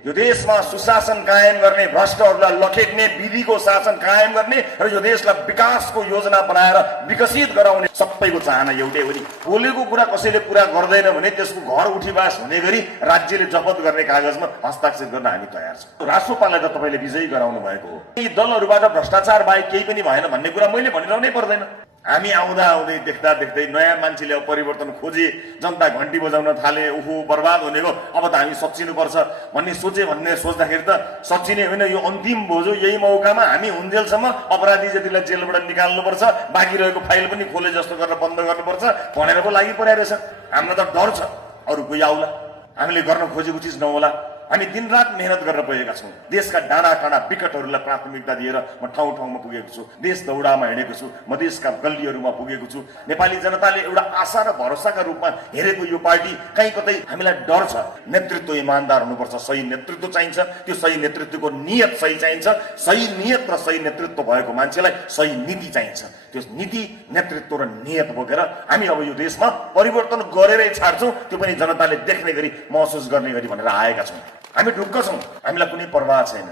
यो देशमा सुशासन कायम गर्ने, भ्रष्टहरूलाई लखेट्ने, विधिको शासन कायम गर्ने र यो देशलाई विकासको योजना बनाएर विकसित गराउने सबैको चाहना एउटै हो नि। बोलेको कुरा कसैले पूरा गर्दैन भने त्यसको घर उठीवास हुने गरी राज्यले जफत गर्ने कागजमा हस्ताक्षर गर्न हामी तयार छौँ। राष्ट्रपाललाई त तपाईँले विजयी गराउनु भएको हो। यी दलहरूबाट भ्रष्टाचार बाहेक केही पनि भएन भन्ने कुरा मैले भनिरहनै पर्दैन। हामी आउँदा आउँदै देख्दा देख्दै नयाँ मान्छेले परिवर्तन खोजे, जनता घन्टी बजाउन थाले, उहु बर्बाद हुने हो, अब त हामी सच्चिनु पर्छ भन्ने सोच्दाखेरि त सच्चिने होइन, यो अन्तिम भोजो यही मौकामा हामी हुन्जेलसम्म अपराधी जतिलाई जेलबाट निकाल्नुपर्छ, बाँकी रहेको फाइल पनि खोले जस्तो गरेर बन्द गर्नुपर्छ भनेर पो लागि परेको रहेछ। हाम्रो त डर छ अरू कोही आउला, हामीले गर्न खोजेको चिज नहोला। हामी दिनरात मेहनत गरेर पुगेका छौँ। देशका डाँडा काँडा विकटहरूलाई प्राथमिकता दिएर म ठाउँ ठाउँमा पुगेको छु, देश दौडामा हिँडेको छु, म देशका गल्लीहरूमा पुगेको छु। नेपाली जनताले एउटा आशा र भरोसाका रूपमा हेरेको यो पार्टी कहीँ कतै हामीलाई डर छ। नेतृत्व इमान्दार हुनुपर्छ, सही नेतृत्व चाहिन्छ। त्यो सही नेतृत्वको नियत सही चाहिन्छ। सही नियत र सही नेतृत्व भएको मान्छेलाई सही नीति चाहिन्छ। त्यो नीति, नेतृत्व र नियत बोकेर हामी अब यो देशमा परिवर्तन गरेरै छाड्छौँ, त्यो पनि जनताले देख्ने गरी, महसुस गर्ने गरी भनेर आएका छौँ। हामी ढुक्क छौँ, हामीलाई कुनै परवाह छैन।